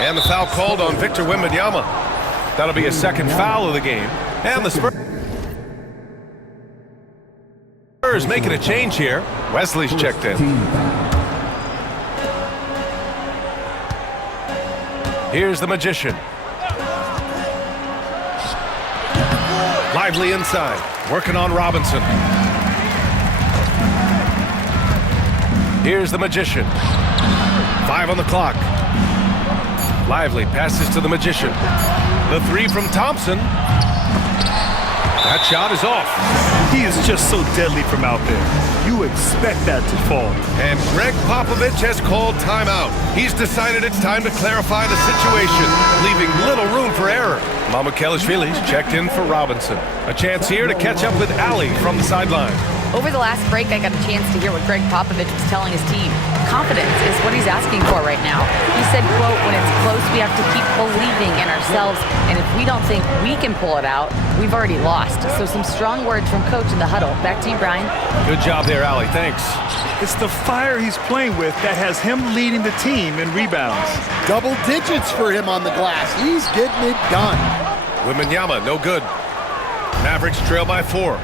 And the foul called on Victor Wembanyama. That'll be his second foul of the game. And the Spurs making a change here. Wesley's checked in. Here's the Magician. Lively inside, working on Robinson. Here's the Magician. 5 on the clock. Lively passes to the Magician. The three from Thompson. That shot is off. He is just so deadly from out there. You expect that to fall. And Greg Popovich has called timeout. He's decided it's time to clarify the situation, leaving little room for error. Mamukelashvili's checked in for Robinson. A chance here to catch up with Ali from the sideline. Over the last break, I got a chance to hear what Greg Popovich was telling his team. Confidence is what he's asking for right now. He said, quote, when it's close, we have to keep believing in ourselves, and if we don't think we can pull it out, we've already lost. So some strong words from coach in the huddle. Back to you, Brian. Good job there, Ali. Thanks. It's the fire he's playing with that has him leading the team in rebounds. Double digits for him on the glass. He's getting it done. Wembanyama, no good. Mavericks trail by 4.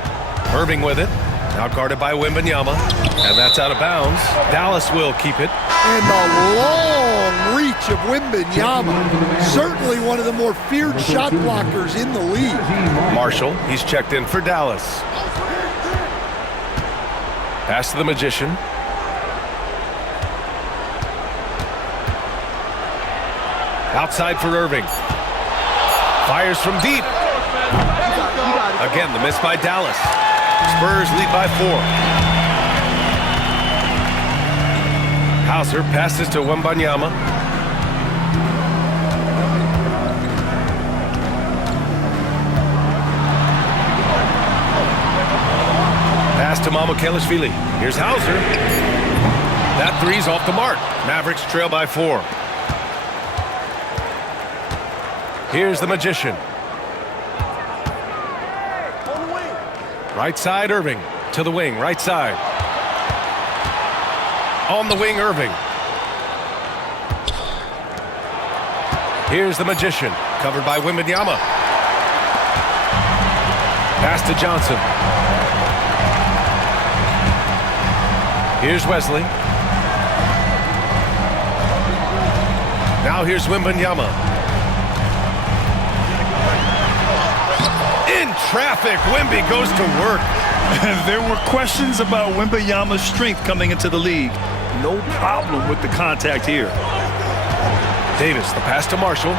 Irving with it. Now guarded by Wembanyama. And that's out of bounds. Dallas will keep it. And the long reach of Wembanyama. Certainly one of the more feared shot blockers in the league. Marshall, he's checked in for Dallas. Pass to the Magician. Outside for Irving. Fires from deep. Again, the miss by Dallas. Spurs lead by 4. Hauser passes to Wembanyama. Pass to Mamukelashvili. Here's Hauser. That three's off the mark. Mavericks trail by 4. Here's the Magician. Right side, Irving. To the wing, right side. On the wing, Irving. Here's the Magician. Covered by Wembanyama. Pass to Johnson. Here's Wesley. Now here's Wembanyama. In traffic, Wemby goes to work. There were questions about Wembanyama's strength coming into the league. No problem with the contact here. Davis, the pass to Marshall.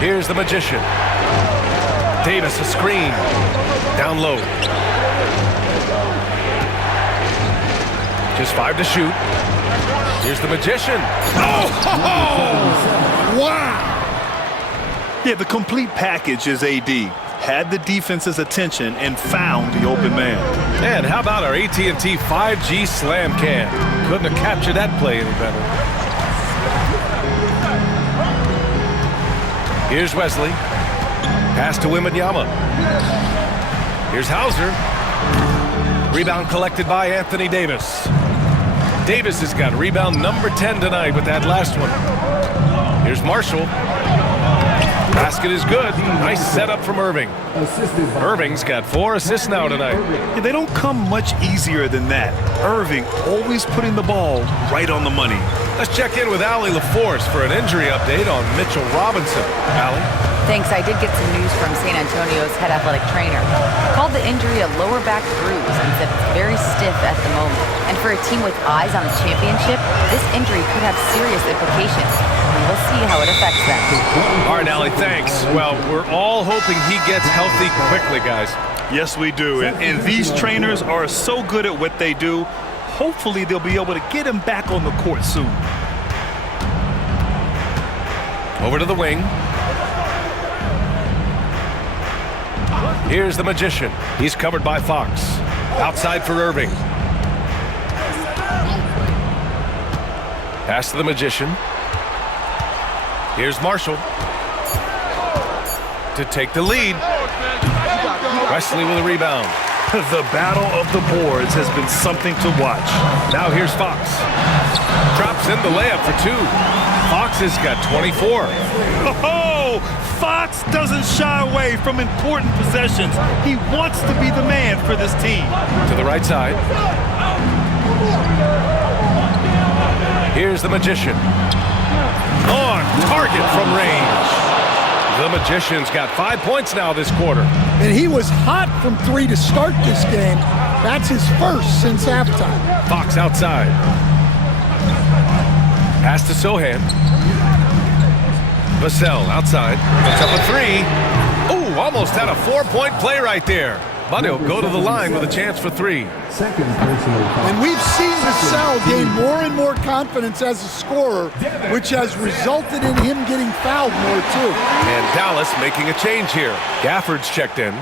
Here's the Magician. Davis, a screen. Down low. Just 5 to shoot. Here's the Magician. Oh! Wow! Yeah, the complete package is AD. Had the defense's attention and found the open man. And how about our AT&T 5G Slam Cam? Couldn't have captured that play any better. Here's Wesley. Pass to Wembanyama. Here's Hauser. Rebound collected by Anthony Davis. Davis has got rebound number 10 tonight with that last one. Here's Marshall. Basket is good. Nice setup from Irving. Irving's got 4 assists now tonight. Yeah, they don't come much easier than that. Irving always putting the ball right on the money. Let's check in with Ali LaForce for an injury update on Mitchell Robinson. Ali? Thanks. I did get some news from San Antonio's head athletic trainer. Called the injury a lower back bruise and said it's very stiff at the moment. And for a team with eyes on the championship, this injury could have serious implications. And we'll see how it affects them. All right, Ali, thanks. Well, we're all hoping he gets healthy quickly, guys. Yes, we do. And these trainers are so good at what they do. Hopefully, they'll be able to get him back on the court soon. Over to the wing. Here's the Magician. He's covered by Fox. Outside for Irving. Pass to the Magician. Here's Marshall to take the lead. Wesley with a rebound. The battle of the boards has been something to watch. Now here's Fox. Drops drops in the layup for 2. Fox has got 24. Oh, Fox doesn't shy away from important possessions. He wants to be the man for this team. To the right side. Here's the Magician. On target from range. The Magician's got 5 points now this quarter. And he was hot from 3 to start this game. That's his first since halftime. Fox outside. Pass to Sohan. Vassell outside. Puts up a 3. Ooh, almost had a 4-point play right there. But he'll go to the line with a chance for 3. Second personal foul. And we've seen Vassell gain more and more confidence as a scorer, which has resulted in him getting fouled more too. And Dallas making a change here. Gafford's checked in.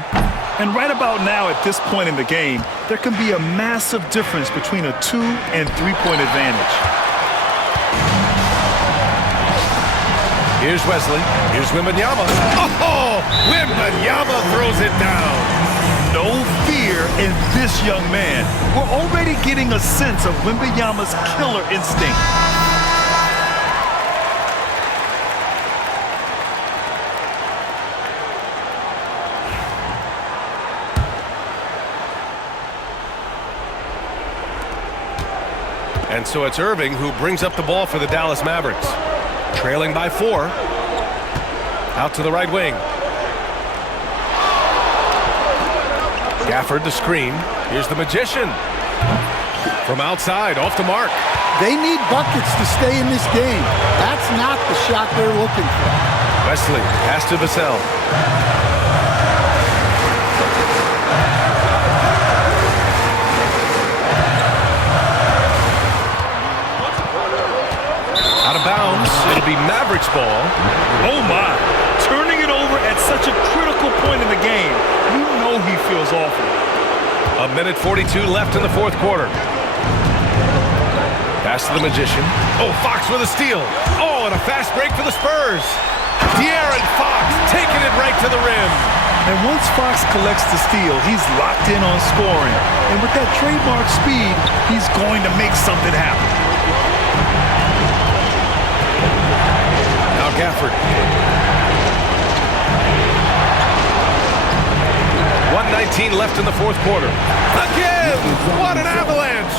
And right about now, at this point in the game, there can be a massive difference between a 2- and 3-point advantage. Here's Wesley. Here's Wembanyama. Oh, Wembanyama throws it down. No fear in this young man. We're already getting a sense of Wembanyama's killer instinct. And so it's Irving who brings up the ball for the Dallas Mavericks. Trailing by 4. Out to the right wing. Gafford the screen. Here's the Magician. From outside, off to Mark. They need buckets to stay in this game. That's not the shot they're looking for. Wesley, pass to Vassell. Out of bounds. It'll be Mavericks ball. Oh my, turning it over at such a critical point in the game. You know he feels awful. 1:42 left in the fourth quarter. Pass to the Magician. Oh, Fox with a steal. Oh, and a fast break for the Spurs. De'Aaron Fox taking it right to the rim. And once Fox collects the steal, he's locked in on scoring. And with that trademark speed, he's going to make something happen. Now Gafford. 1:19 left in the fourth quarter. Again! What an avalanche!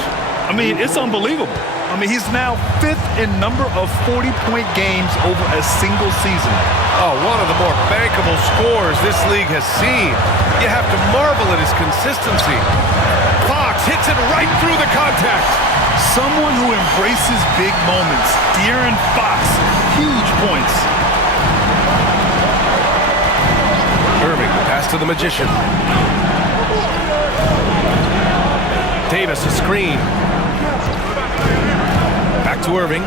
I mean, it's unbelievable. I mean, he's now 5th in number of 40-point games over a single season. Oh, one of the more bankable scores this league has seen. You have to marvel at his consistency. Fox hits it right through the contact. Someone who embraces big moments. De'Aaron Fox, huge points. Irving, pass to the Magician. Davis, a screen. Back to Irving.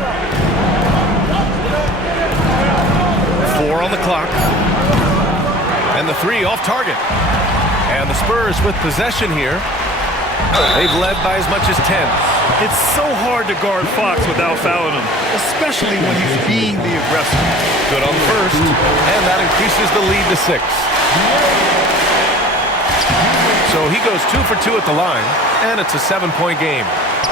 4 on the clock. And the 3 off target. And the Spurs with possession here. They've led by as much as 10. It's so hard to guard Fox without fouling him, especially when he's being the aggressor. Good on the first, and that increases the lead to 6. So he goes 2 for 2 at the line, and it's a 7-point game.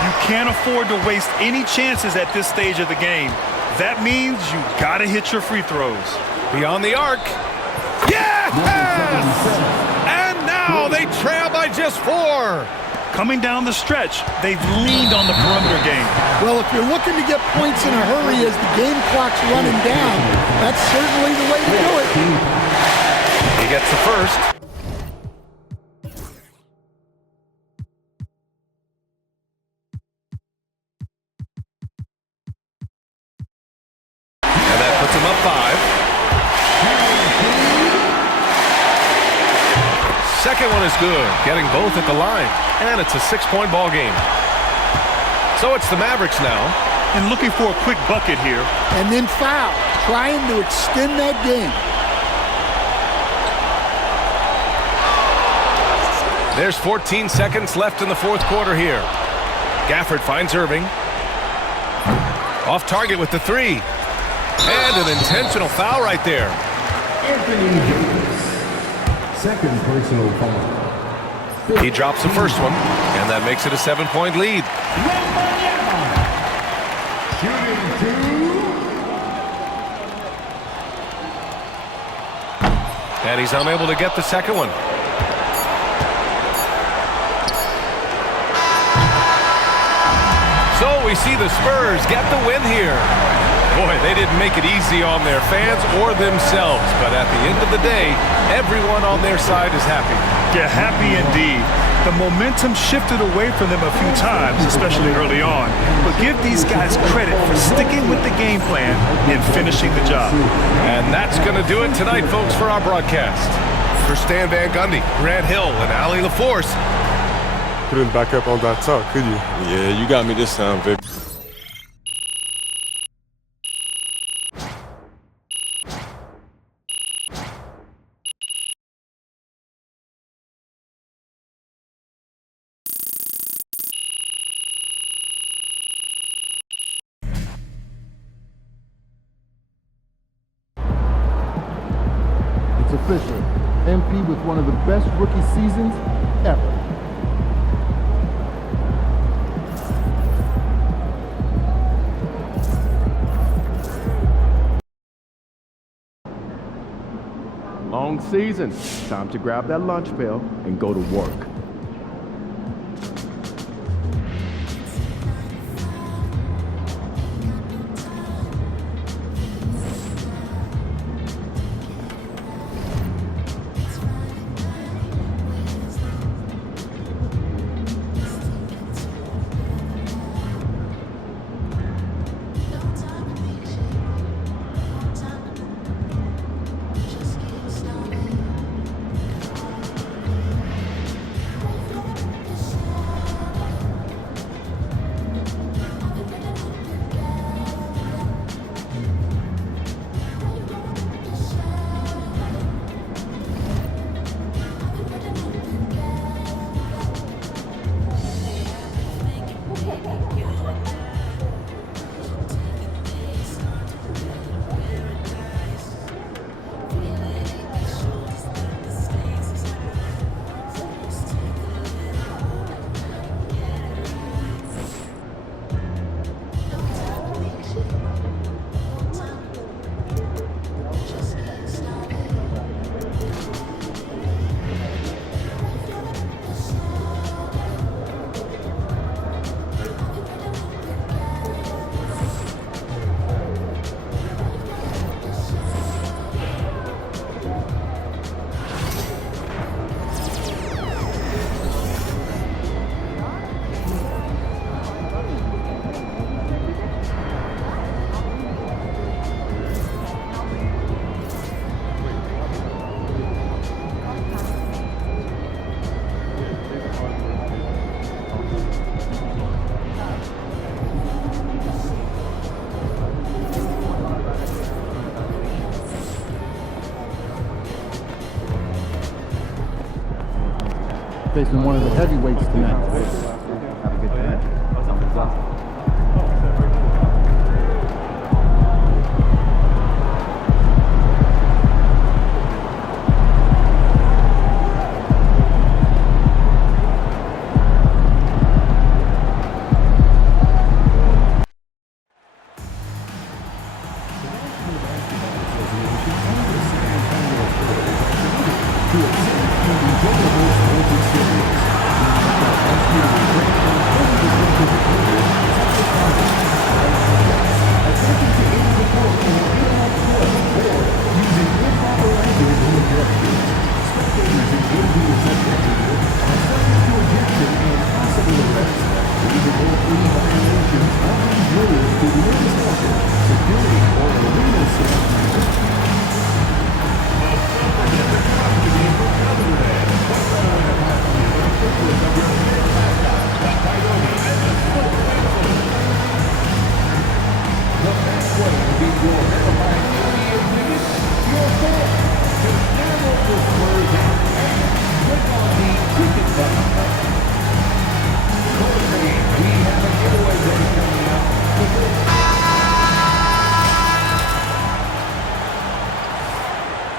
You can't afford to waste any chances at this stage of the game. That means you gotta hit your free throws. Beyond the arc. Yes! And now they trail by just 4. Coming down the stretch, they've leaned on the perimeter game. Well, if you're looking to get points in a hurry as the game clock's running down, that's certainly the way to do it. He gets the first. And that puts him up 5. Second one is good, getting both at the line, and it's a 6-point ball game. So it's the Mavericks now. And looking for a quick bucket here. And then foul, trying to extend that game. There's 14 seconds left in the fourth quarter here. Gafford finds Irving. Off target with the 3. And an intentional foul right there. Anthony Davis. Second personal foul. He drops the first one, and that makes it a 7-point lead. Shooting two. And he's unable to get the second one. So we see the Spurs get the win here. Boy, they didn't make it easy on their fans or themselves, but at the end of the day, everyone on their side is happy. Yeah, happy indeed. The momentum shifted away from them a few times, especially early on. But give these guys credit for sticking with the game plan and finishing the job. And that's going to do it tonight, folks, for our broadcast. For Stan Van Gundy, Grant Hill, and Allie LaForce. Couldn't back up on that talk, could you? Yeah, you got me this time, Vic. It's official. MP with one of the best rookie seasons ever. Long season. Time to grab that lunch pail and go to work. Facing one of the heavyweights tonight. Have a good time.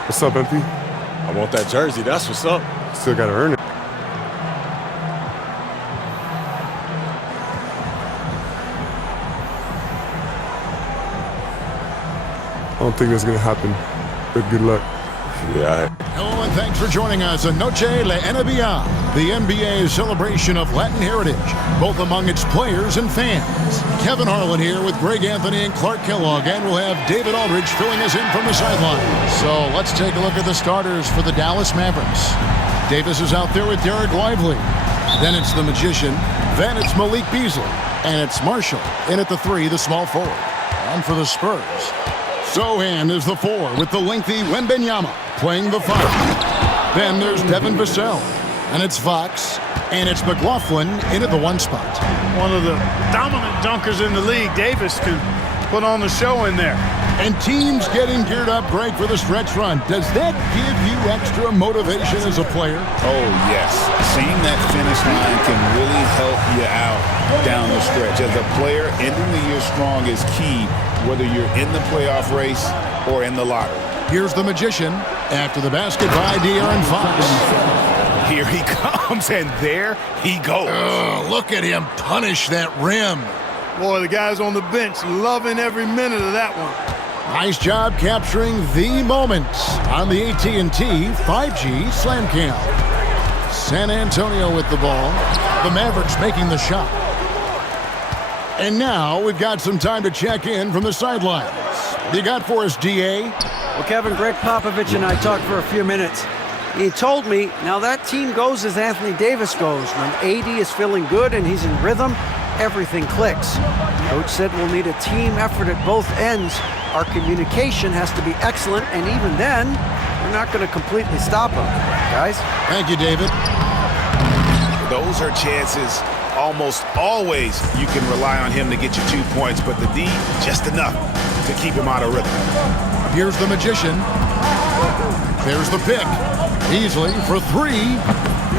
What's up, MP? I want that jersey. That's what's up. Still gotta earn it. don't think that's going to happen. But good luck. Yeah, Hello and thanks for joining us on Noche La NBA, the NBA's celebration of Latin heritage, both among its players and fans. Kevin Harlan here with Greg Anthony and Clark Kellogg, and we'll have David Aldridge filling us in from the sideline. So let's take a look at the starters for the Dallas Mavericks. Davis is out there with Derek Lively. Then it's the Magician. Then it's Malik Beasley. And it's Marshall in at the 3, the small forward. And for the Spurs, Sohan is the 4 with the lengthy Wembanyama playing the 5. Then there's Devin Vassell. And it's Fox. And it's McLaughlin in at the 1 spot. One of the dominant dunkers in the league. Davis can put on the show in there. And teams getting geared up, Greg, for the stretch run. Does that give you extra motivation as a player? Oh, yes. Seeing that finish line can really help you out down the stretch. As a player, ending the year strong is key, whether you're in the playoff race or in the lottery. Here's the Magician after the basket by De'Aaron Fox. Here he comes, and there he goes. Look at him punish that rim. Boy, the guys on the bench loving every minute of that one. Nice job capturing the moment on the AT&T 5G Slam Cam. San Antonio with the ball. The Mavericks making the shot. And now we've got some time to check in from the sidelines. What do you got for us, DA? Well, Kevin, Greg Popovich and I talked for a few minutes. He told me, now that team goes as Anthony Davis goes. When AD is feeling good and he's in rhythm, everything clicks. Coach said we'll need a team effort at both ends. Our communication has to be excellent, and even then, we're not going to completely stop them, guys. Thank you, David. Those are chances almost always you can rely on him to get you 2 points, but the D, just enough to keep him out of rhythm. Here's the Magician. There's the pick. Beasley for 3.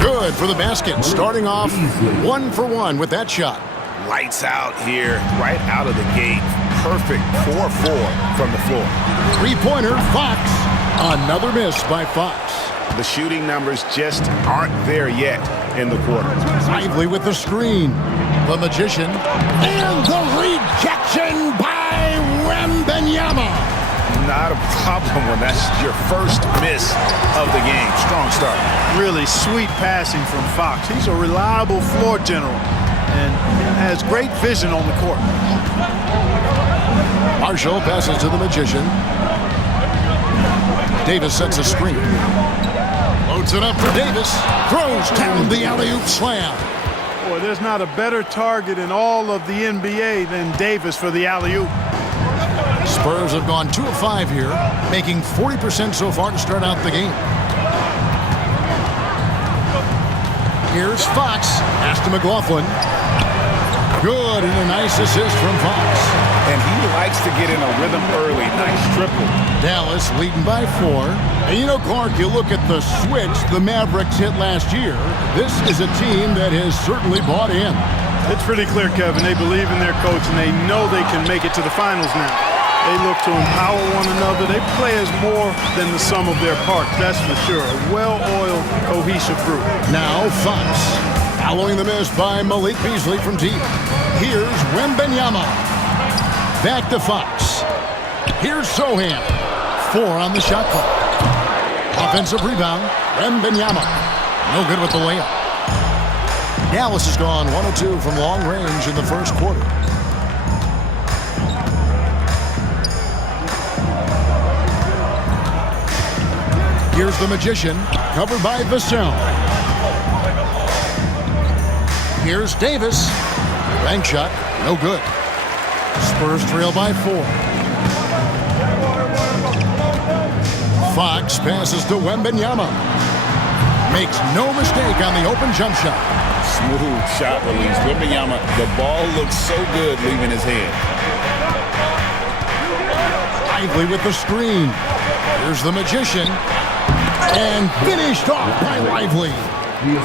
Good for the basket. Starting off 1 for 1 with that shot. Lights out here, right out of the gate. Perfect 4-4 from the floor. 3-pointer, Fox. Another miss by Fox. The shooting numbers just aren't there yet in the quarter. Lively with the screen. The Magician. And the rejection by Wembanyama. Not a problem when that's your first miss of the game. Strong start. Really sweet passing from Fox. He's a reliable floor general and has great vision on the court. Marshall passes to the Magician. Davis sets a screen. Loads it up for Davis. Throws down the alley-oop slam. Boy, there's not a better target in all of the NBA than Davis for the alley-oop. Spurs have gone 2 of 5 here, making 40% so far to start out the game. Here's Fox. Pass to McLaughlin. Good, and a nice assist from Fox. And he likes to get in a rhythm early. Nice triple. Dallas leading by 4. And you know, Clark, you look at the switch the Mavericks hit last year. This is a team that has certainly bought in. It's pretty clear, Kevin. They believe in their coach, and they know they can make it to the finals now. They look to empower one another. They play as more than the sum of their parts, that's for sure. A well-oiled, cohesive group. Now Fox, following the miss by Malik Beasley from deep. Here's Wembanyama. Back to Fox. Here's Sohan. 4 on the shot clock. Offensive rebound, Wembanyama. No good with the layup. Dallas has gone 1 of 2 from long range in the first quarter. Here's the Magician, covered by Vassell. Here's Davis. Bank shot, no good. Spurs trail by 4. Fox passes to Wembanyama. Makes no mistake on the open jump shot. Smooth shot release. Wembanyama, the ball looks so good leaving his hand. Lively with the screen. Here's the Magician. And finished off by Lively.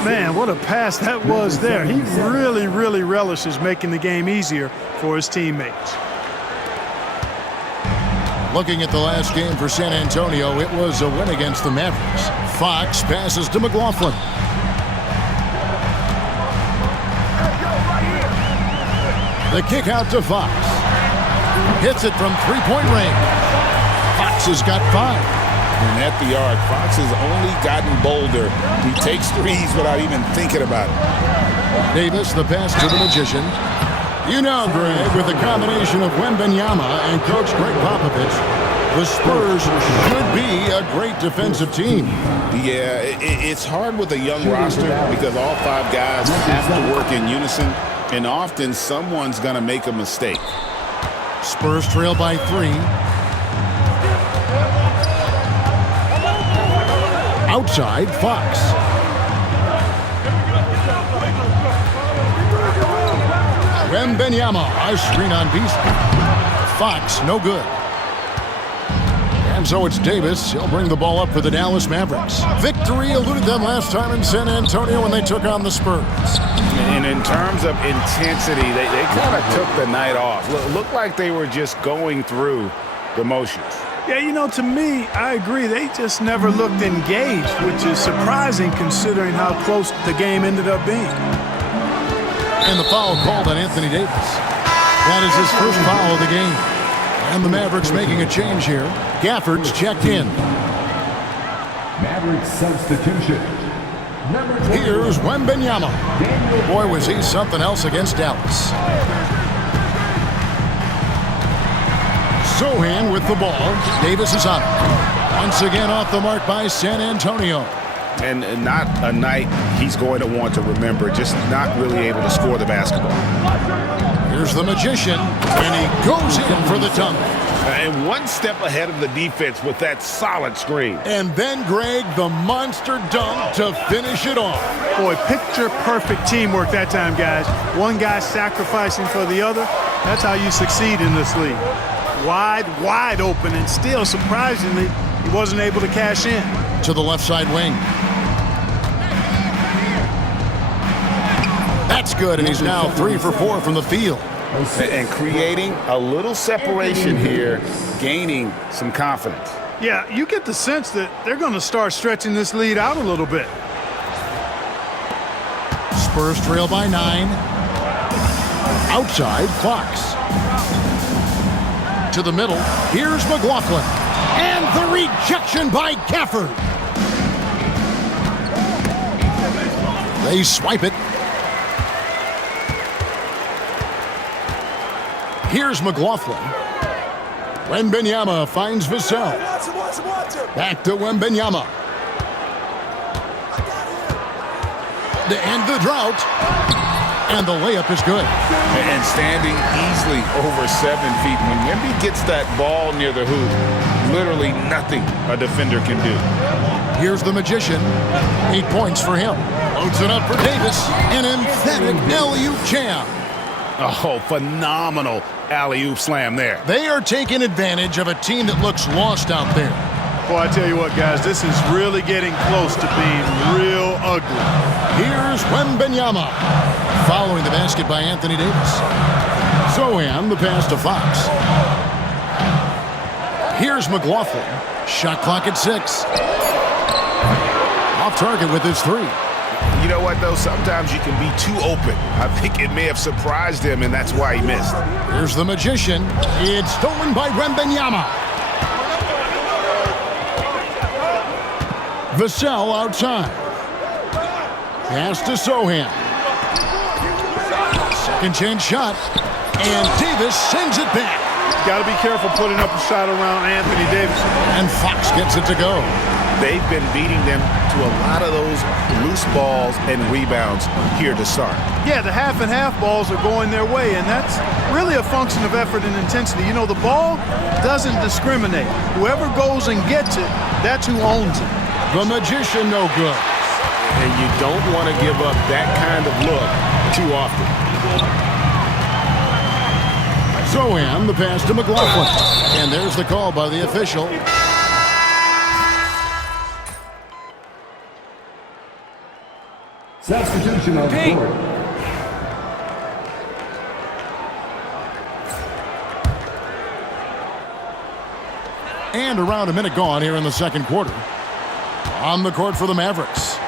Man, what a pass that was there. He really, really relishes making the game easier for his teammates. Looking at the last game for San Antonio, it was a win against the Mavericks. Fox passes to McLaughlin. The kick out to Fox. Hits it from 3-point range. Fox has got 5. And at the arc, Fox has only gotten bolder. He takes threes without even thinking about it. Davis, the pass to the Magician. You know, Greg, with the combination of Wembanyama and Coach Greg Popovich, the Spurs should be a great defensive team. Yeah, it's hard with a young roster because all 5 guys have to work in unison, and often someone's going to make a mistake. Spurs trail by 3. Outside, Fox. Wembanyama, a screen on Beasley. Fox, no good. And so it's Davis. He'll bring the ball up for the Dallas Mavericks. Victory eluded them last time in San Antonio when they took on the Spurs. And in terms of intensity, they kind of took the night off. Looked like they were just going through the motions. Yeah, you know, to me, I agree. They just never looked engaged, which is surprising considering how close the game ended up being. And the foul called on Anthony Davis. That is his first foul of the game. And the Mavericks making a change here. Gafford's checked in. Mavericks substitution. Here's Wembanyama. Boy, was he something else against Dallas. Sohan with the ball. Davis is on it. Once again off the mark by San Antonio. And not a night he's going to want to remember, just not really able to score the basketball. Here's the Magician, and he goes in for the dunk. And one step ahead of the defense with that solid screen. And then, Greg, the monster dunk to finish it off. Boy, picture-perfect teamwork that time, guys. One guy sacrificing for the other. That's how you succeed in this league. Wide open, and still, surprisingly, he wasn't able to cash in. To the left side wing. That's good, and he's now 3 for 4 from the field. And creating a little separation here, gaining some confidence. Yeah, you get the sense that they're going to start stretching this lead out a little bit. Spurs trail by 9. Outside, Fox. To the middle, here's McLaughlin. And the rejection by Gafford. They swipe it. Here's McLaughlin. Wembanyama finds Vassell. Back to Wembanyama. To end the drought. And the layup is good. And standing easily over 7 feet. When Wemby gets that ball near the hoop, literally nothing a defender can do. Here's the Magician. 8 points for him. Loads it up for Davis. An emphatic alley-oop jam. Oh, phenomenal alley-oop slam there. They are taking advantage of a team that looks lost out there. Boy, I tell you what, guys, this is really getting close to being real ugly. Here's Wembanyama. Following the basket by Anthony Davis. Sohan, the pass to Fox. Here's McLaughlin. Shot clock at 6. Off target with his 3. You know what, though? Sometimes you can be too open. I think it may have surprised him, and that's why he missed. Here's the Magician. It's stolen by Wembanyama. Vassell outside. Pass to Sohan. Second chance shot. And Davis sends it back. Got to be careful putting up a shot around Anthony Davis. And Fox gets it to go. They've been beating them to a lot of those loose balls and rebounds here to start. Yeah, the half and half balls are going their way, and that's really a function of effort and intensity. You know, the ball doesn't discriminate. Whoever goes and gets it, that's who owns it. The Magician no good. And you don't want to give up that kind of look too often. Sohan, the pass to McLaughlin. And there's the call by the official. Substitution on the court. And around a minute gone here in the second quarter. On the court for the Mavericks.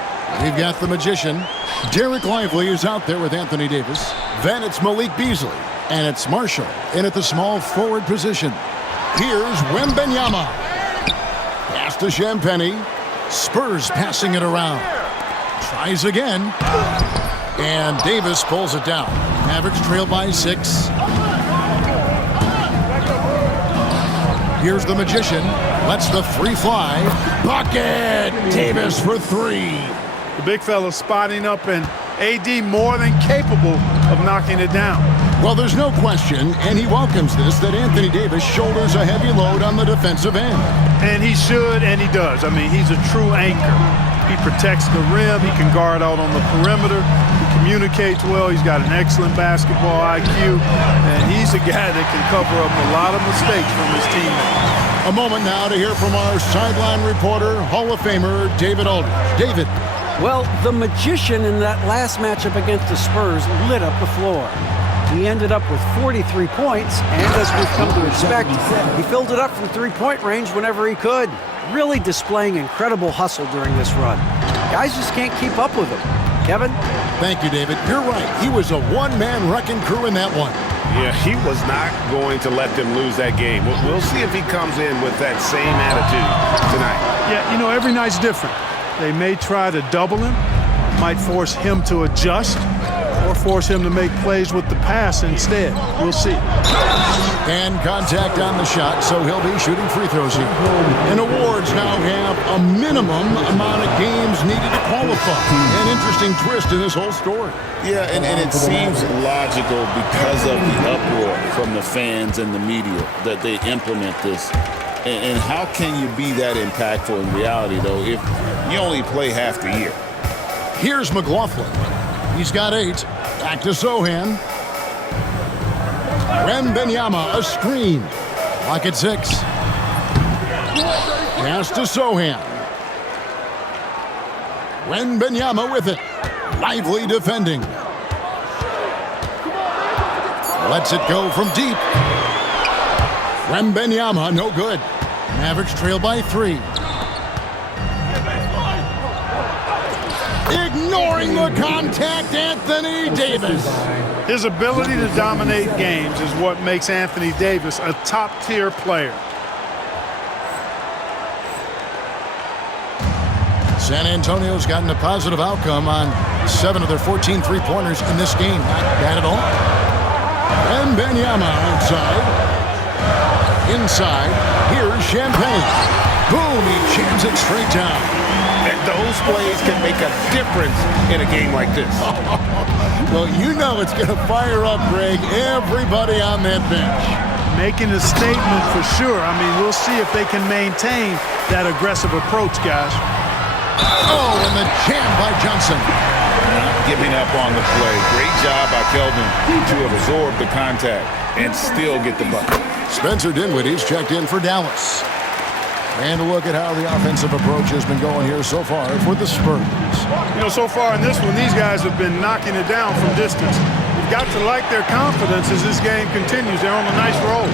We've got the Magician. Derek Lively is out there with Anthony Davis. Then it's Malik Beasley. And it's Marshall in at the small forward position. Here's Wembanyama. Pass to Champagny. Spurs passing it around. Tries again. And Davis pulls it down. Mavericks trail by 6. Here's the Magician. Lets the 3 fly. Bucket! Davis for 3. The big fella spotting up, and AD more than capable of knocking it down. Well, there's no question, and he welcomes this, that Anthony Davis shoulders a heavy load on the defensive end. And he should, and he does. I mean, he's a true anchor. He protects the rim. He can guard out on the perimeter. He communicates well. He's got an excellent basketball IQ. And he's a guy that can cover up a lot of mistakes from his teammates. A moment now to hear from our sideline reporter, Hall of Famer David Aldridge. David. Well, the Magician in that last matchup against the Spurs lit up the floor. He ended up with 43 points, and as we've come to expect, he filled it up from three-point range whenever he could. Really displaying incredible hustle during this run. Guys just can't keep up with him. Kevin? Thank you, David. You're right. He was a one-man wrecking crew in that one. Yeah, he was not going to let them lose that game. We'll see if he comes in with that same attitude tonight. Yeah, you know, every night's different. They may try to double him, might force him to adjust, or force him to make plays with the pass instead. We'll see. And contact on the shot, so he'll be shooting free throws here. And awards now have a minimum amount of games needed to qualify. An interesting twist in this whole story. Yeah, and it seems logical because of the uproar from the fans and the media that they implement this. And how can you be that impactful in reality, though, if you only play half the year? Here's McLaughlin. He's got 8. Back to Sohan. Wembanyama, a screen. Clock at 6. Pass to Sohan. Wembanyama with it. Lively defending. Lets it go from deep. Wembanyama, no good. Mavericks trail by 3. Ignoring the contact, Anthony Davis. His ability to dominate games is what makes Anthony Davis a top-tier player. San Antonio's gotten a positive outcome on 7 of their 14 three-pointers in this game. Not bad at all. Wembanyama outside. Inside, here's Champagne. Boom, he jams it straight down. And those plays can make a difference in a game like this. Well, you know it's going to fire up, Greg, everybody on that bench. Making a statement for sure. I mean, we'll see if they can maintain that aggressive approach, guys. Oh, and the jam by Johnson. Not giving up on the play. Great job by Keldon to absorb the contact and still get the bucket. Spencer Dinwiddie's checked in for Dallas. And a look at how the offensive approach has been going here so far for the Spurs. You know, so far in this one, these guys have been knocking it down from distance. You've got to like their confidence as this game continues. They're on a nice roll.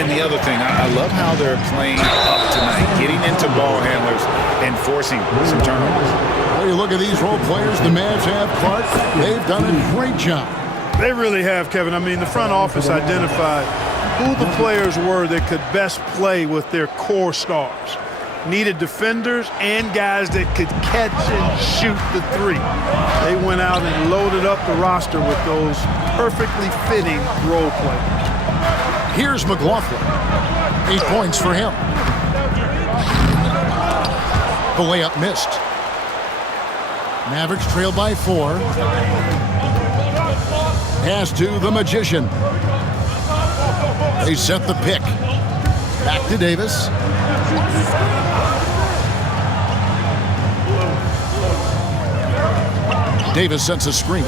And the other thing, I love how they're playing up tonight, getting into ball handlers and forcing some turnovers. Well, you look at these role players the Mavs have, Clark. They've done a great job. They really have, Kevin. I mean, the front office identified who the players were that could best play with their core stars. Needed defenders and guys that could catch and shoot the three. They went out and loaded up the roster with those perfectly fitting role players. Here's McLaughlin. 8 points for him. The layup missed. Mavericks trail by 4. Pass to the Magician. They set the pick. Back to Davis. Davis sets a screen.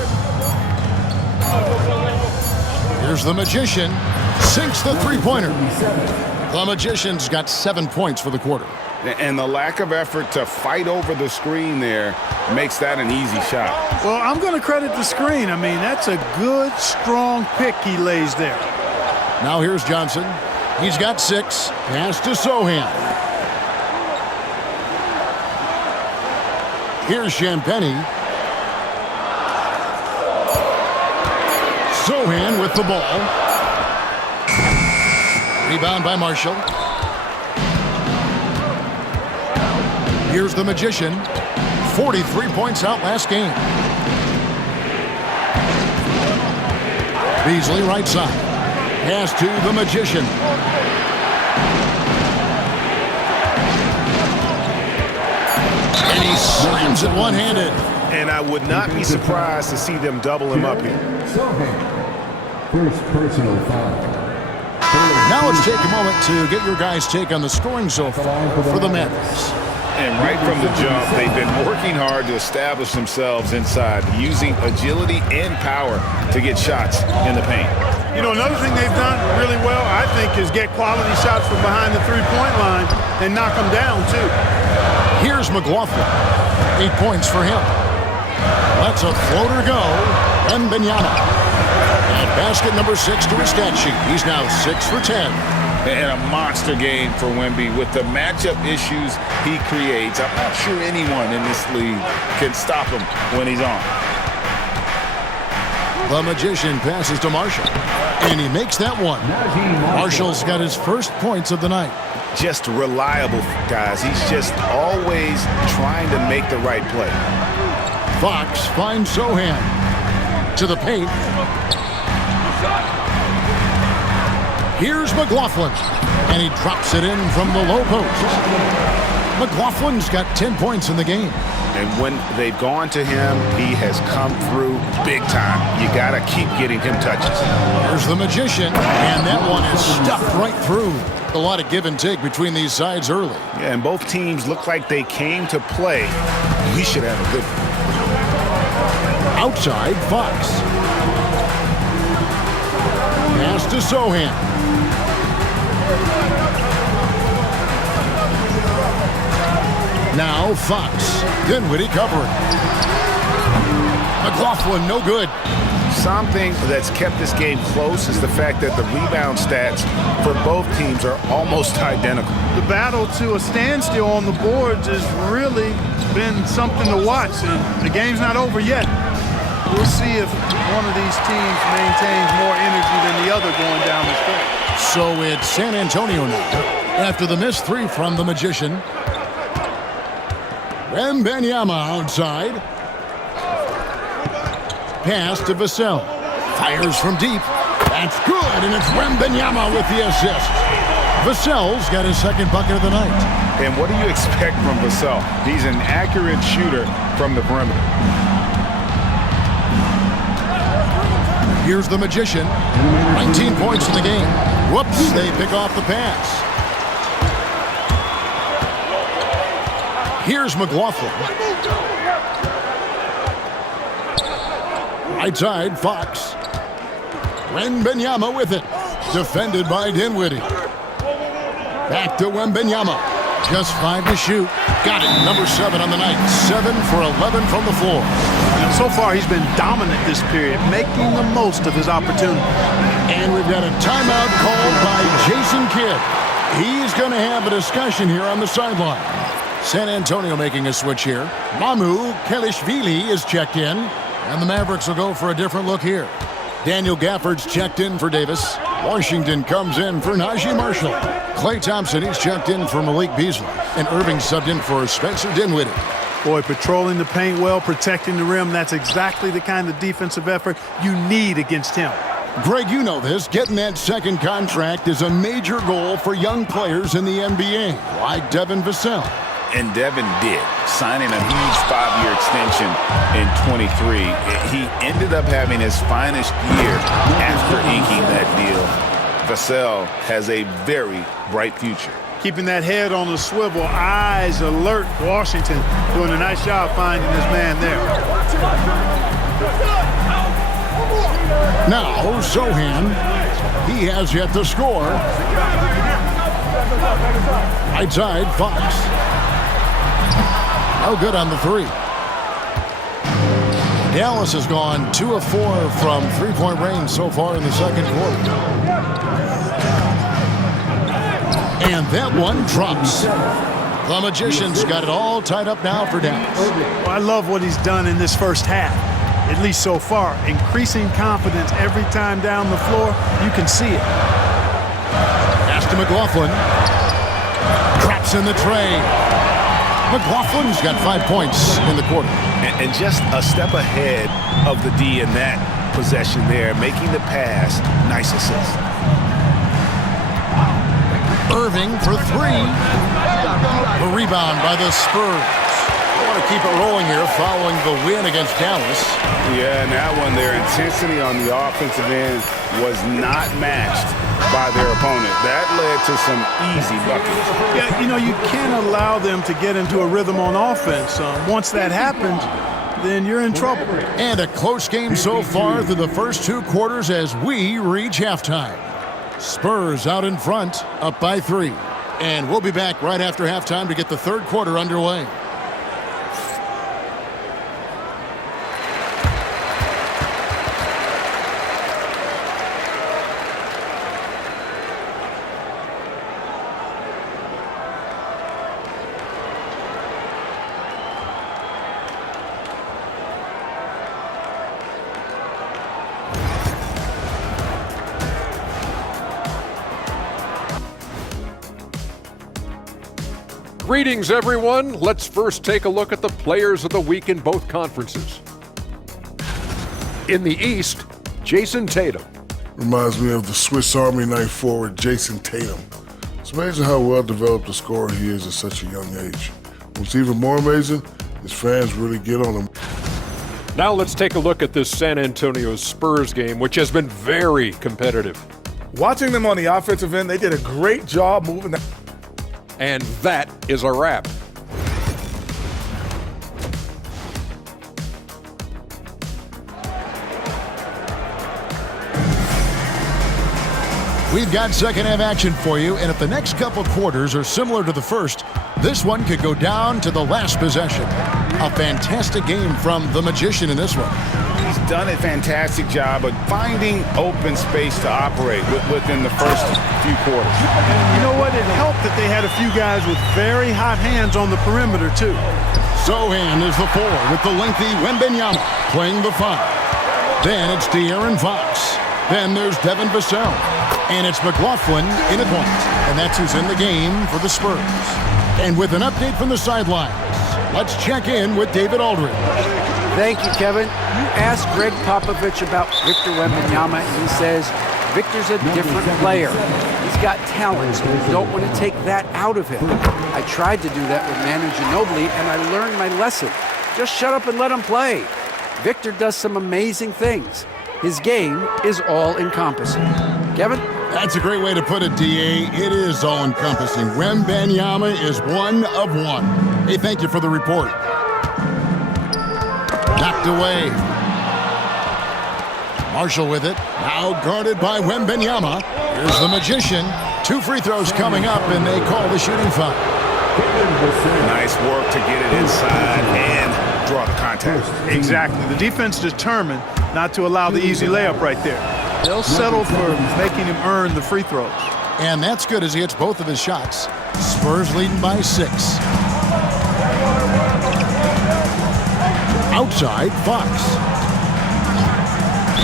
Here's the Magician. Sinks the three-pointer. The Magician's got 7 points for the quarter. And the lack of effort to fight over the screen there makes that an easy shot. Well, I'm going to credit the screen. I mean, that's a good, strong pick he lays there. Now here's Johnson. He's got 6. Pass to Sohan. Here's Champagny. Sohan with the ball. Rebound by Marshall. Here's the Magician. 43 points out last game. Beasley right side. Pass to the Magician. And he slams it one-handed. And I would not be surprised to see them double him up here. First personal foul. Now let's take a moment to get your guys' take on the scoring so far for the Mavericks. And right from the jump, they've been working hard to establish themselves inside, using agility and power to get shots in the paint. You know, another thing they've done really well, I think, is get quality shots from behind the three-point line and knock them down, too. Here's McLaughlin. 8 points for him. Lets a floater go. Wembanyama. And basket number 6 to his stat sheet. He's now 6 for 10. And a monster game for Wemby. With the matchup issues he creates, I'm not sure anyone in this league can stop him when he's on. The Magician passes to Marshall. And he makes that one. Marshall's got his first points of the night. Just reliable, guys. He's just always trying to make the right play. Fox finds Sohan. To the paint. Here's McLaughlin. And he drops it in from the low post. McLaughlin's got 10 points in the game. And when they've gone to him, he has come through big time. You got to keep getting him touches. There's the Magician. And that one is stuffed right through. A lot of give and take between these sides early. Yeah, and both teams look like they came to play. We should have a good one. Outside, Fox. Pass to Sohan. Now Fox. Dinwiddie covering. McLaughlin no good. Something that's kept this game close is the fact that the rebound stats for both teams are almost identical. The battle to a standstill on the boards has really been something to watch, and the game's not over yet. We'll see if one of these teams maintains more energy than the other going down the stretch. So it's San Antonio now. After the missed three from the Magician. Wembanyama outside. Pass to Vassell. Fires from deep. That's good, and it's Wembanyama with the assist. Vassell's got his second bucket of the night. And what do you expect from Vassell? He's an accurate shooter from the perimeter. Here's the Magician. 19 points in the game. Whoops, they pick off the pass. Here's McLaughlin. Right side, Fox. Wembanyama with it. Defended by Dinwiddie. Back to Wembanyama. Just 5 to shoot. Got it. Number 7 on the night. 7 for 11 from the floor. And so far, he's been dominant this period, making the most of his opportunity. And we've got a timeout called by Jason Kidd. He's going to have a discussion here on the sideline. San Antonio making a switch here. Mamu Kelishvili is checked in. And the Mavericks will go for a different look here. Daniel Gafford's checked in for Davis. Washington comes in for Najee Marshall. Klay Thompson, he's checked in for Malik Beasley. And Irving subbed in for Spencer Dinwiddie. Boy, patrolling the paint well, protecting the rim. That's exactly the kind of defensive effort you need against him. Greg, you know this. Getting that second contract is a major goal for young players in the NBA, like Devin Vassell. And Devin did, signing a huge 5-year extension in 23. He ended up having his finest year after inking that deal. Vassell has a very bright future. Keeping that head on the swivel, eyes alert. Washington doing a nice job finding his man there. Now, Sohan, he has yet to score. Right side, Fox. No good on the three. Dallas has gone 2 of 4 from three-point range so far in the second quarter. And that one drops. The Magician's got it all tied up now for Dallas. Well, I love what he's done in this first half, at least so far. Increasing confidence every time down the floor. You can see it. Pass to McLaughlin. Drops in the tray. McLaughlin's got 5 points in the quarter. And just a step ahead of the D in that possession there, making the pass. Nice assist. Irving for 3. The rebound by the Spurs. They want to keep it rolling here following the win against Dallas. Yeah, and that one, their intensity on the offensive end was not matched by their opponent. That led to some easy buckets. Yeah, you know, you can't allow them to get into a rhythm on offense. Once that happens, then you're in trouble. And a close game so far through the first 2 quarters as we reach halftime. Spurs out in front, up by 3. And we'll be back right after halftime to get the third quarter underway. Greetings, everyone. Let's first take a look at the players of the week in both conferences. In the East, Jason Tatum. Reminds me of the Swiss Army knife forward Jason Tatum. It's amazing how well developed a scorer he is at such a young age. What's even more amazing, his fans really get on him. Now let's take a look at this San Antonio Spurs game, which has been very competitive. Watching them on the offensive end, they did a great job moving that. And that is a wrap. We've got second half action for you, and if the next couple quarters are similar to the first, this one could go down to the last possession. A fantastic game from the Magician in this one. He's done a fantastic job of finding open space to operate within the first few quarters. And you know what? It helped that they had a few guys with very hot hands on the perimeter, too. Sohan is the 4 with the lengthy Wembanyama playing the 5. Then it's De'Aaron Fox. Then there's Devin Vassell. And it's McLaughlin in at point. And that's who's in the game for the Spurs. And with an update from the sidelines, let's check in with David Aldridge. Thank you, Kevin. You asked Greg Popovich about Victor Wembanyama, and he says Victor's a different player. He's got talent, so you don't want to take that out of him. I tried to do that with Manu Ginobili, and I learned my lesson. Just shut up and let him play. Victor does some amazing things. His game is all-encompassing. Kevin? That's a great way to put it, D.A. It is all-encompassing. Wembanyama is one of one. Hey, thank you for the report. Knocked away. Marshall with it. Now guarded by Wembanyama. Here's the Magician. 2 free throws coming up, and they call the shooting foul. Nice work to get it inside and draw the contact. Exactly. The defense determined not to allow the easy layup right there. They'll settle for making him earn the free throws. And that's good as he hits both of his shots. Spurs leading by 6. Outside, Fox.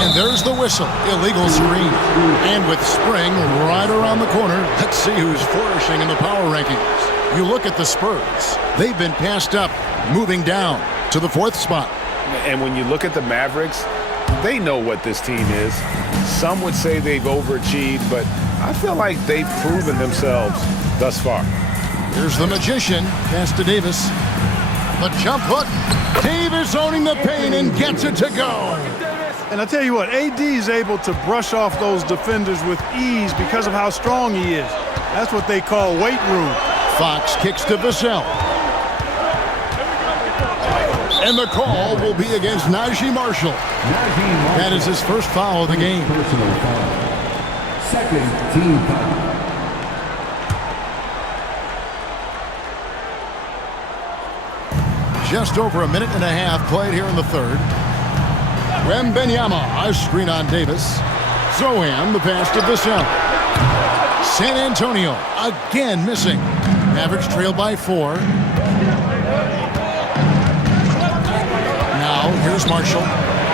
And there's the whistle. Illegal screen. And with Spring right around the corner, let's see who's flourishing in the power rankings. You look at the Spurs. They've been passed up, moving down to the 4th spot. And when you look at the Mavericks, they know what this team is. Some would say they've overachieved, but I feel like they've proven themselves thus far. Here's the Magician. Pass to Davis. The jump hook. Davis owning the paint and gets it to go. And I tell you what, AD is able to brush off those defenders with ease because of how strong he is. That's what they call weight room. Fox kicks to Vassell. And the call will be against Najee Marshall. That is his first foul of the game. Personal foul. Second team foul. Just over a minute and a half played here in the third. Wembanyama, a screen on Davis. Sohan, the pass to Vassell. San Antonio again missing. Mavericks trail by 4. Now here's Marshall.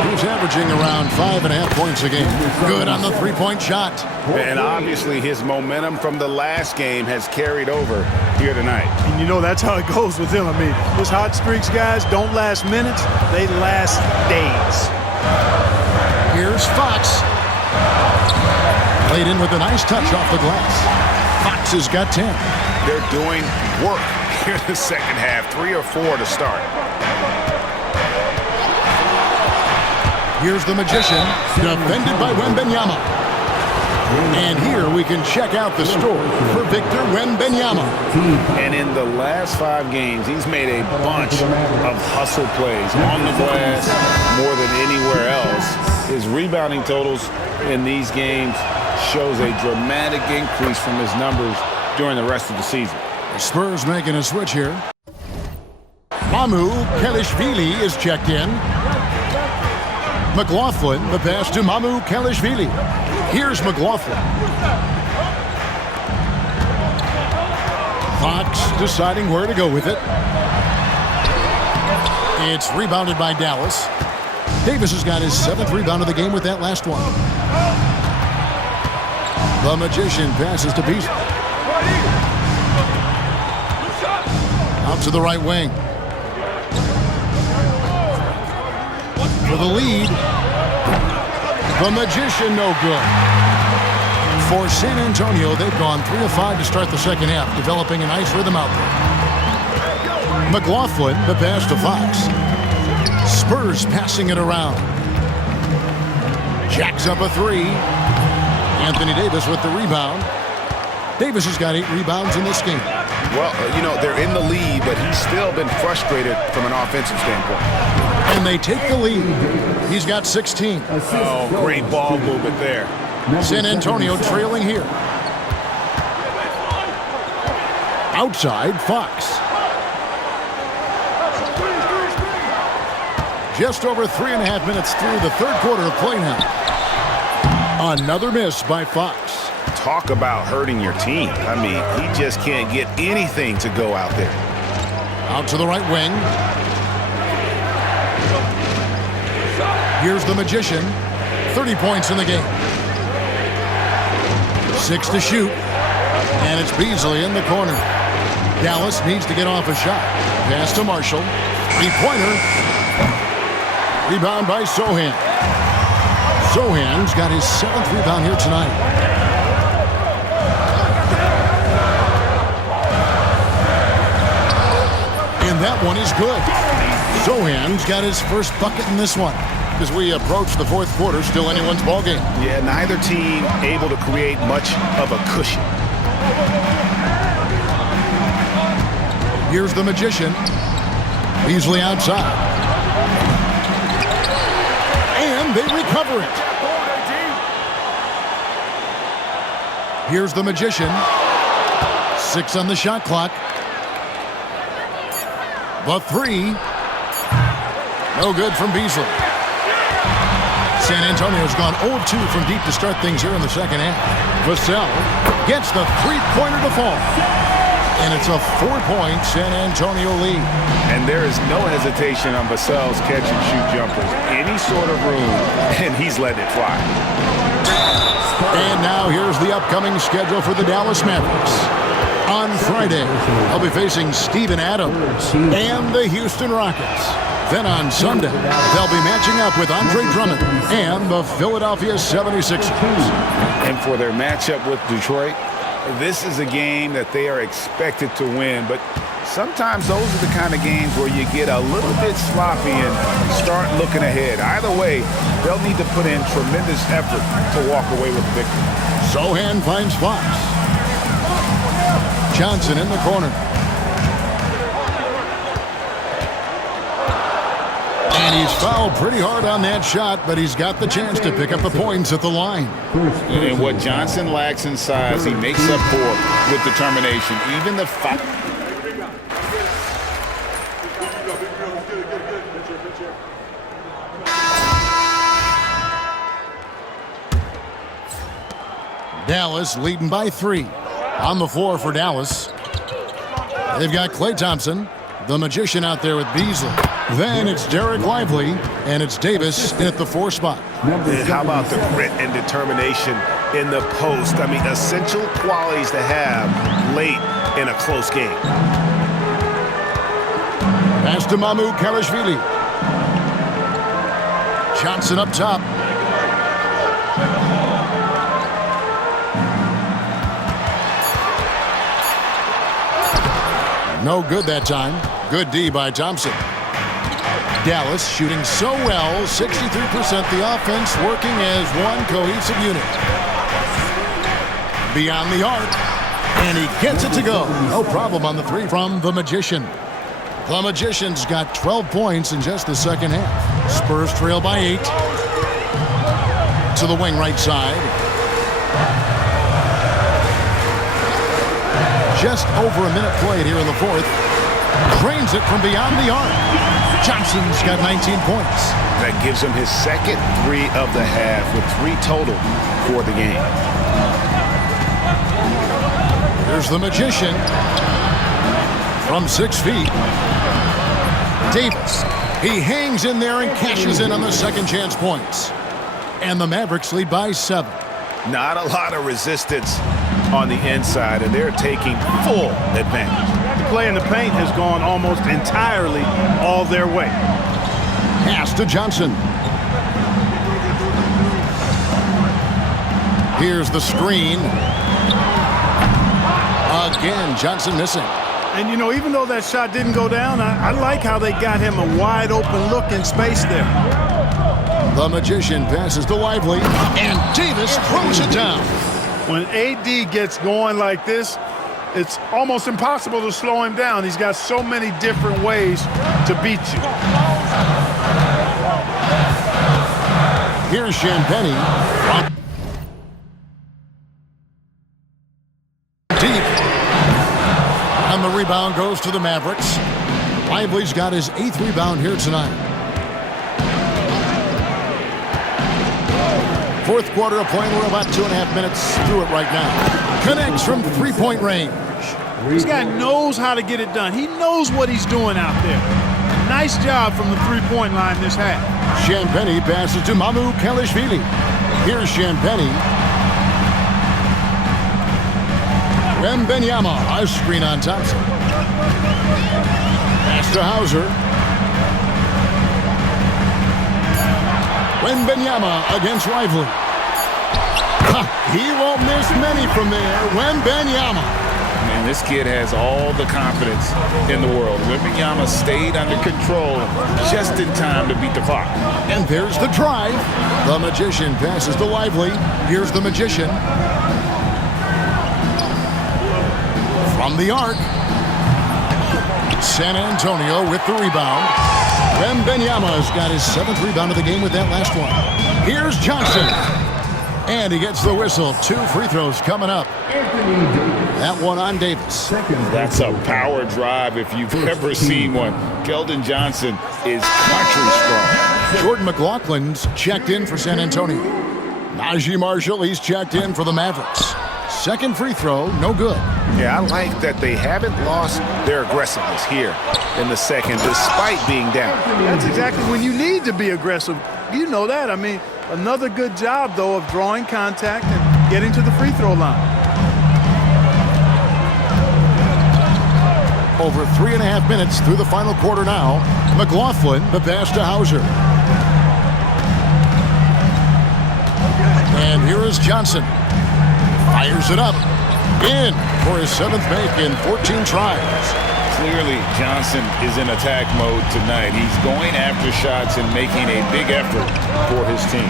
He's averaging around 5.5 points a game. Good on the three-point shot. And obviously his momentum from the last game has carried over here tonight. And you know that's how it goes with him. I mean, his hot streaks, guys, don't last minutes. They last days. Here's Fox. Played in with a nice touch off the glass. Fox has got 10. They're doing work here in the second half. 3 or 4 to start. Here's the Magician, defended by Wembanyama. And here we can check out the story for Victor Wembanyama. And in the last 5 games, he's made a bunch of hustle plays on the glass more than anywhere else. His rebounding totals in these games shows a dramatic increase from his numbers during the rest of the season. The Spurs making a switch here. Mamu Kelishvili is checked in. McLaughlin, the pass to Mamu Kelishvili. Here's McLaughlin. Fox deciding where to go with it. It's rebounded by Dallas. Davis has got his 7th rebound of the game with that last one. The Magician passes to Beasley. Out to the right wing. For the lead. The Magician no good. For San Antonio, they've gone 3 of 5 to start the second half, developing a nice rhythm out there. McLaughlin, the pass to Fox. Spurs passing it around. Jacks up a 3. Anthony Davis with the rebound. Davis has got 8 rebounds in this game. Well, you know, they're in the lead, but he's still been frustrated from an offensive standpoint. And they take the lead. He's got 16. Oh, great ball movement there. San Antonio trailing here. Outside, Fox. Just over 3.5 minutes through the third quarter of play now. Another miss by Fox. Talk about hurting your team. I mean, he just can't get anything to go out there. Out to the right wing. Here's the Magician. 30 points in the game. 6 to shoot. And it's Beasley in the corner. Dallas needs to get off a shot. Pass to Marshall. 3-pointer. Rebound by Sohan. Sohan's got his 7th rebound here tonight. And that one is good. Sohan's got his first bucket in this one. As we approach the fourth quarter, still anyone's ball game. Yeah, neither team able to create much of a cushion. Here's the Magician. Beasley outside. And they recover it. Here's the Magician. 6 on the shot clock. The 3. No good from Beasley. San Antonio's gone 0-2 from deep to start things here in the second half. Vassell gets the 3-pointer to fall. And it's a 4-point San Antonio lead. And there is no hesitation on Vassell's catch-and-shoot jumpers. Any sort of room, and he's letting it fly. And now here's the upcoming schedule for the Dallas Mavericks. On Friday, they'll be facing Steven Adams and the Houston Rockets. Then on Sunday, they'll be matching up with Andre Drummond and the Philadelphia 76ers. And for their matchup with Detroit, this is a game that they are expected to win, but sometimes those are the kind of games where you get a little bit sloppy and start looking ahead. Either way, they'll need to put in tremendous effort to walk away with the victory. Sohan finds Fox. Johnson in the corner. And he's fouled pretty hard on that shot, but he's got the chance to pick up the points at the line. And what Johnson lacks in size, he makes up for with determination. Even the Dallas leading by 3. On the floor for Dallas. They've got Klay Thompson, the Magician out there with Beasley. Then it's Derek Lively, and it's Davis in at the 4 spot. And how about the grit and determination in the post? I mean, essential qualities to have late in a close game. Pass to Mamu Kalashvili. Johnson up top. No good that time. Good D by Thompson. Dallas shooting so well, 63% the offense working as one cohesive unit. Beyond the arc, and he gets it to go. No problem on the 3 from the Magician. The Magician's got 12 points in just the second half. Spurs trail by 8. To the wing right side. Just over a minute played here in the 4th. Drains it from beyond the arc. Johnson's got 19 points. That gives him his second 3 of the half with 3 total for the game. Here's the Magician from 6 feet. Davis. He hangs in there and cashes in on the second chance points. And the Mavericks lead by 7. Not a lot of resistance on the inside, and they're taking full advantage. The play in the paint has gone almost entirely all their way. Pass to Johnson. Here's the screen. Again, Johnson missing. And, you know, even though that shot didn't go down, I like how they got him a wide open look in space there. The Magician passes to Lively, and Davis throws it down. When AD gets going like this, it's almost impossible to slow him down. He's got so many different ways to beat you. Here's Champagnie. Deep. And the rebound goes to the Mavericks. Lively's got his 8th rebound here tonight. 4th quarter of play. We're about 2.5 minutes through it right now. Connects from 3-point range. This guy knows how to get it done. He knows what he's doing out there. Nice job from the 3-point line this half. Champagnie passes to Mamu Kalashvili. Here's Champagnie. Wembanyama, a screen on Thompson. Pass to Hauser. Wembanyama against Lively. He won't miss many from there. Wembanyama. Man, this kid has all the confidence in the world. Wembanyama stayed under control just in time to beat the clock. And there's the drive. The Magician passes to Lively. Here's the Magician. From the arc. San Antonio with the rebound. Wembanyama's got his 7th rebound of the game with that last one. Here's Johnson. And he gets the whistle. 2 free throws coming up. That one on Davis. That's a power drive if you've ever seen one. Keldon Johnson is country strong. Jordan McLaughlin's checked in for San Antonio. Najee Marshall, he's checked in for the Mavericks. 2nd free throw, no good. Yeah, I like that they haven't lost their aggressiveness here in the second, despite being down. That's exactly when you need to be aggressive. You know that. I mean, another good job, though, of drawing contact and getting to the free throw line. Over 3.5 minutes through the final quarter now. McLaughlin, the pass to Hauser. And here is Johnson. Fires it up. In for his 7th make in 14 tries. Clearly, Johnson is in attack mode tonight. He's going after shots and making a big effort for his team.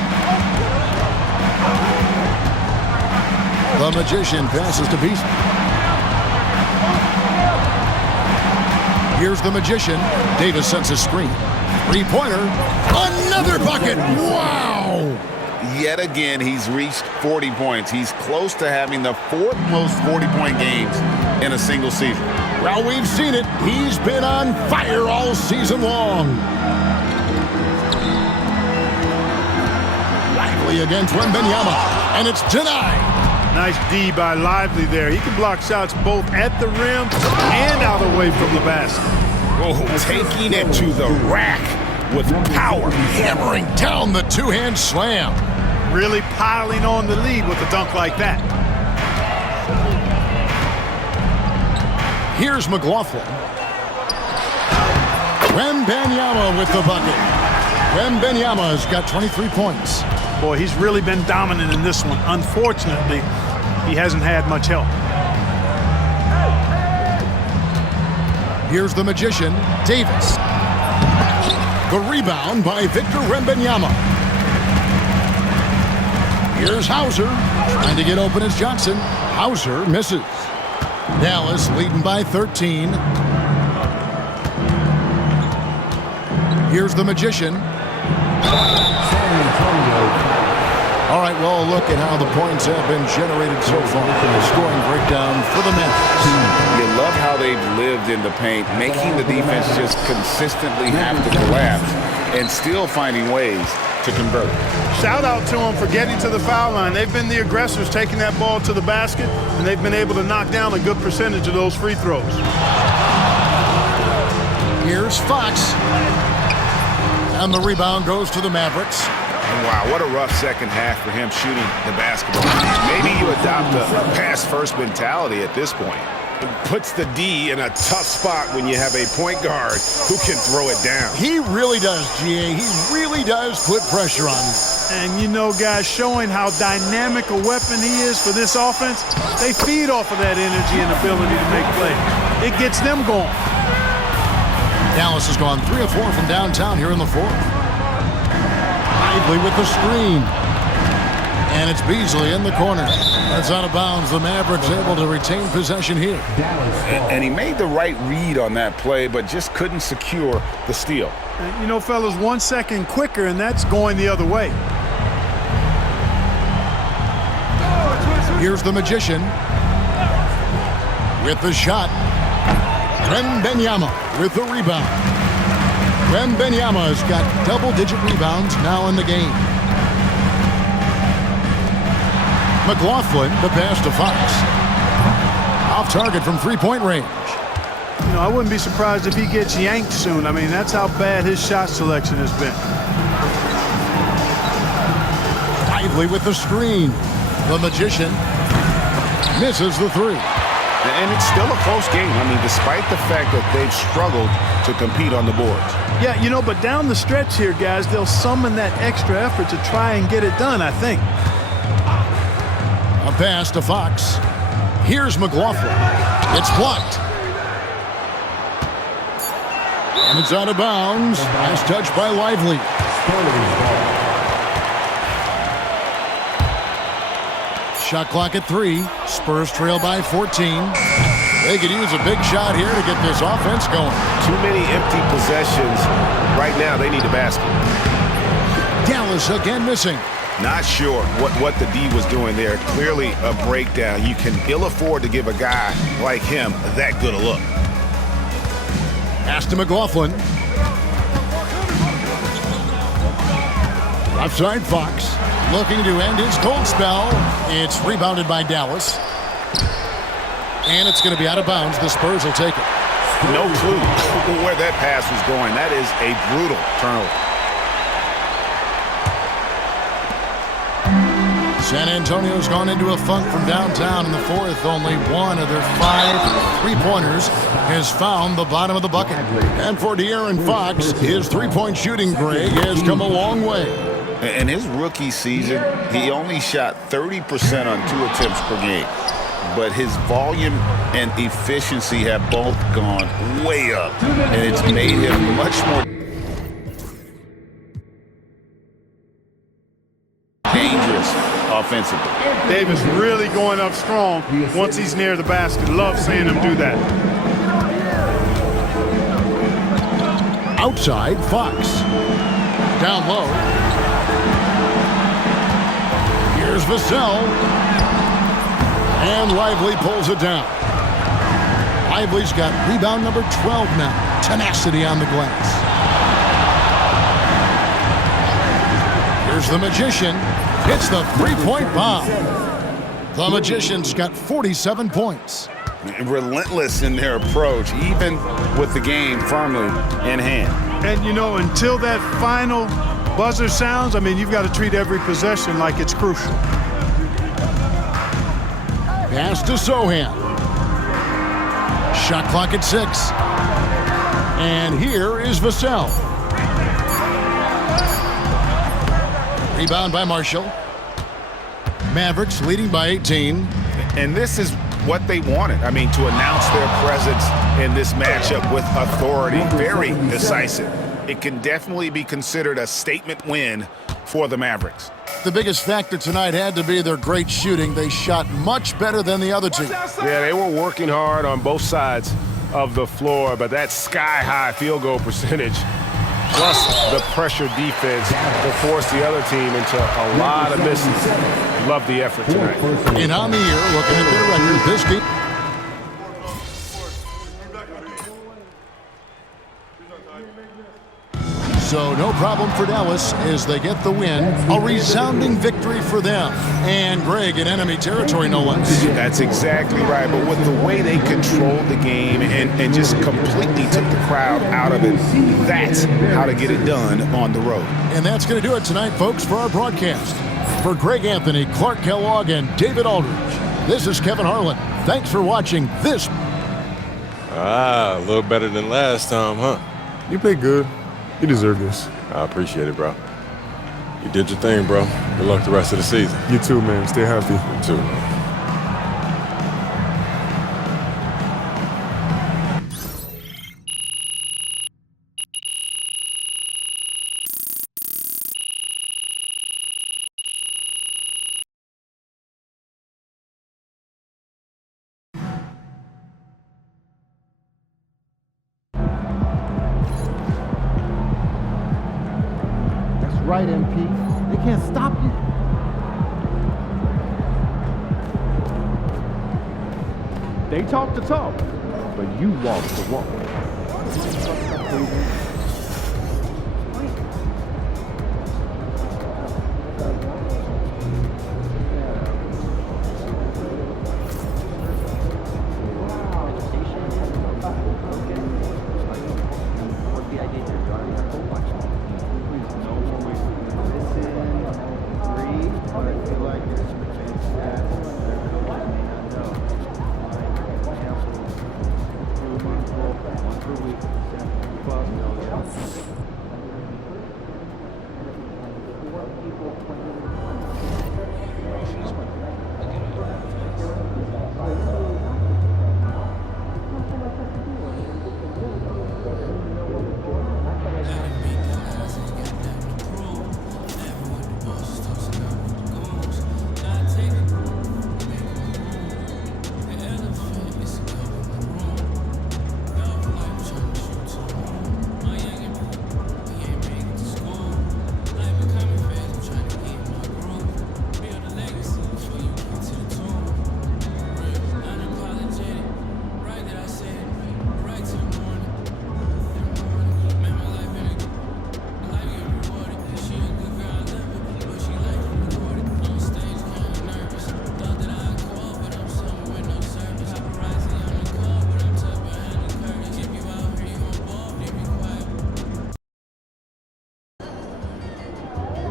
The Magician passes to Beasley. Here's the Magician. Davis sets a screen. 3-pointer. Another bucket. Wow. Yet again, he's reached 40 points. He's close to having the 4th most 40-point games in a single season. Well, we've seen it. He's been on fire all season long. Lively against Wembanyama, and it's denied. Nice D by Lively there. He can block shots both at the rim and out away from the basket. Oh, taking it to the rack with power. Hammering down the two-hand slam. Really piling on the lead with a dunk like that. Here's McLaughlin. Wembanyama with the bucket. Wembanyama's got 23 points. Boy, he's really been dominant in this one. Unfortunately, he hasn't had much help. Here's the Magician, Davis. The rebound by Victor Wembanyama. Here's Hauser, trying to get open as Johnson. Hauser misses. Dallas leading by 13. Here's the Magician. All right, well, look at how the points have been generated so far. The scoring breakdown for the Mavericks. You love how they've lived in the paint, making the defense just consistently have to collapse and still finding ways to convert. Shout out to them for getting to the foul line. They've been the aggressors taking that ball to the basket, and they've been able to knock down a good percentage of those free throws. Here's Fox. And the rebound goes to the Mavericks. Wow, what a rough second half for him shooting the basketball. Maybe you adopt a pass-first mentality at this point. It puts the D in a tough spot when you have a point guard who can throw it down. He really does, GA. He really does put pressure on him. And you know, guys, showing how dynamic a weapon he is for this offense, they feed off of that energy and ability to make plays. It gets them going. Dallas has gone 3 of 4 from downtown here in the fourth. Lively with the screen. And it's Beasley in the corner. That's out of bounds. The Mavericks able to retain possession here. And he made the right read on that play, but just couldn't secure the steal. You know, fellas, 1 second quicker, and that's going the other way. Here's the Magician with the shot. Wembanyama with the rebound. Wembanyama's got double-digit rebounds now in the game. McLaughlin, the pass to Fox. Off target from three-point range. You know, I wouldn't be surprised if he gets yanked soon. I mean, that's how bad his shot selection has been. Lively with the screen. The Magician misses the three. And it's still a close game. I mean, despite the fact that they've struggled to compete on the boards. Yeah, you know, but down the stretch here, guys, they'll summon that extra effort to try and get it done, I think. A pass to Fox. Here's McLaughlin. It's blocked. And it's out of bounds. Nice touch by Lively. Shot clock at 3. Spurs trail by 14. They could use a big shot here to get this offense going. Too many empty possessions. Right now, they need a basket. Dallas again missing. Not sure what the D was doing there. Clearly a breakdown. You can ill afford to give a guy like him that good a look. Pass to McLaughlin. Left side Fox. Looking to end his cold spell. It's rebounded by Dallas. And it's going to be out of bounds. The Spurs will take it. No clue where that pass was going. That is a brutal turnover. San Antonio's gone into a funk from downtown in the fourth. Only one of their 5 three-pointers has found the bottom of the bucket. And for De'Aaron Fox, his three-point shooting, Greg, has come a long way. In his rookie season, he only shot 30% on 2 attempts per game. But his volume and efficiency have both gone way up. And it's made him much more dangerous offensively. Davis really going up strong once he's near the basket. Love seeing him do that. Outside, Fox. Down low. Here's Vassell. And Lively pulls it down. Lively's got rebound number 12 now. Tenacity on the glass. Here's the Magician. Hits the three-point bomb. The Magician's got 47 points. relentless in their approach, even with the game firmly in hand. And, you know, until that final buzzer sounds, I mean, you've got to treat every possession like it's crucial. Pass to Sochan. Shot clock at 6. And here is Vassell. Rebound by Marshall. Mavericks leading by 18. And this is what they wanted. I mean, to announce their presence in this matchup with authority, very decisive. It can definitely be considered a statement win for the Mavericks. The biggest factor tonight had to be their great shooting. They shot much better than the other two. Yeah, they were working hard on both sides of the floor, but that sky-high field goal percentage plus the pressure defense will force the other team into a lot of misses. Love the effort tonight. And on the year, looking at their record, this game. So no problem for Dallas as they get the win. A resounding victory for them. And Greg in enemy territory, no less. That's exactly right. But with the way they controlled the game and just completely took the crowd out of it, that's how to get it done on the road. And that's going to do it tonight, folks, for our broadcast. For Greg Anthony, Clark Kellogg, and David Aldridge, this is Kevin Harlan. Thanks for watching this. A little better than last time, huh? You played good. You deserve this. I appreciate it, bro. You did your thing, bro. Good luck the rest of the season. You too, man. Stay healthy. You too, man. Right, MP. They can't stop you. They talk the talk, but you walk the walk.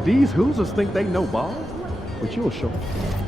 These Hoosiers think they know ball, but you'll show them.